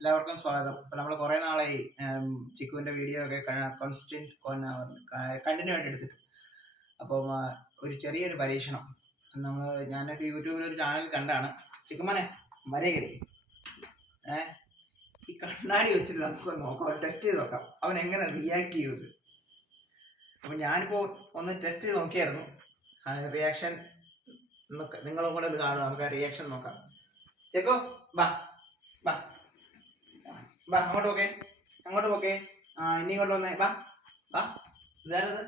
എല്ലാവർക്കും സ്വാഗതം. അപ്പോൾ നമ്മൾ കുറേ നാളായി ചിക്കുവിന്റെ വീഡിയോ ഒക്കെ കോൺസ്റ്റന്റ് കണ്ടിന്യൂ ആയിട്ട് എടുത്തിട്ട്. അപ്പോൾ ഒരു ചെറിയൊരു പരീക്ഷണം. നമ്മൾ ഞാനൊരു യൂട്യൂബിൽ ഒരു ചാനൽ കണ്ടാണ്. ചിക്കുമനെ മരേഖരി കയറി ഏ? ഈ കണ്ണാടി വെച്ചിട്ട് നമുക്ക് നോക്കാം ടെസ്റ്റ് ചെയ്ത് നോക്കാം. അവൻ എങ്ങനെ റിയാക്ട് ചെയ്തത് അപ്പൊ ഞാനിപ്പോൾ ഒന്ന് ടെസ്റ്റ് ചെയ്ത് നോക്കിയായിരുന്നു. റിയാക്ഷൻ നിങ്ങളും കൂടെ ഇത് കാണുക നമുക്ക് റിയാക്ഷൻ നോക്കാം. ചെക്കോ ബാ ബാ ബാ അങ്ങോട്ട് പോക്കേ അങ്ങോട്ട് പോക്കേ. ആ ഇനി ഇങ്ങോട്ട് വന്നേ. വാ വാ. ഇതാരത്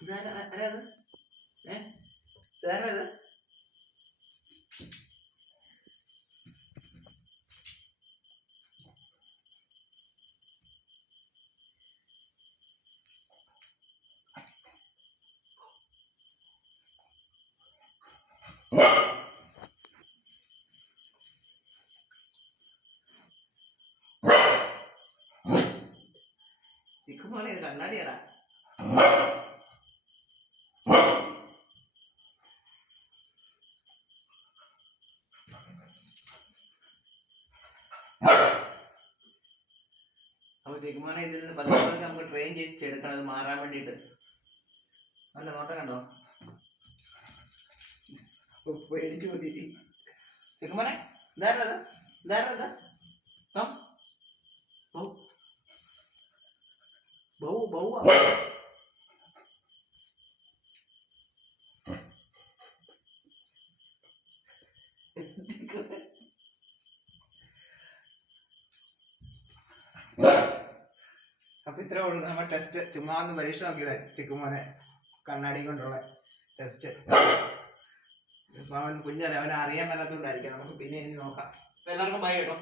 ഇതാരാ? ആരാത് ഏ? ഇതാരത് ചിക്കുമോനെ ഇത് കണ്ണാടിയാടാ. അപ്പൊ ചിക്കുമോനെ ഇതിൽ നിന്ന് പതുക്കെ നമുക്ക് ട്രെയിൻ ചെയ്തെടുക്കണം അത് മാറാൻ വേണ്ടിയിട്ട്. നല്ല നോട്ടം കണ്ടോ? പേടിച്ചു മതി ചിക്കുമോനെ ഇതാരത് ഇതാരത് കം ബൗ ബൗ ബൗ അപ്പൊ ഇത്രേ ഉള്ളൂ. നമ്മൾ ടെസ്റ്റ് ചുമ്മാ ഒന്ന് പരീക്ഷ നോക്കിയതാ ചിക്കുമോനെ കണ്ണാടി കൊണ്ടുള്ള ടെസ്റ്റ് ഇപ്പൊ അവൻ കുഞ്ഞല്ലേ അവനെ അറിയാൻ മേലാത്തോണ്ടായിരിക്കാം. നമുക്ക് പിന്നെ ഇനി നോക്കാം. എല്ലാവർക്കും ബൈ കേട്ടോ.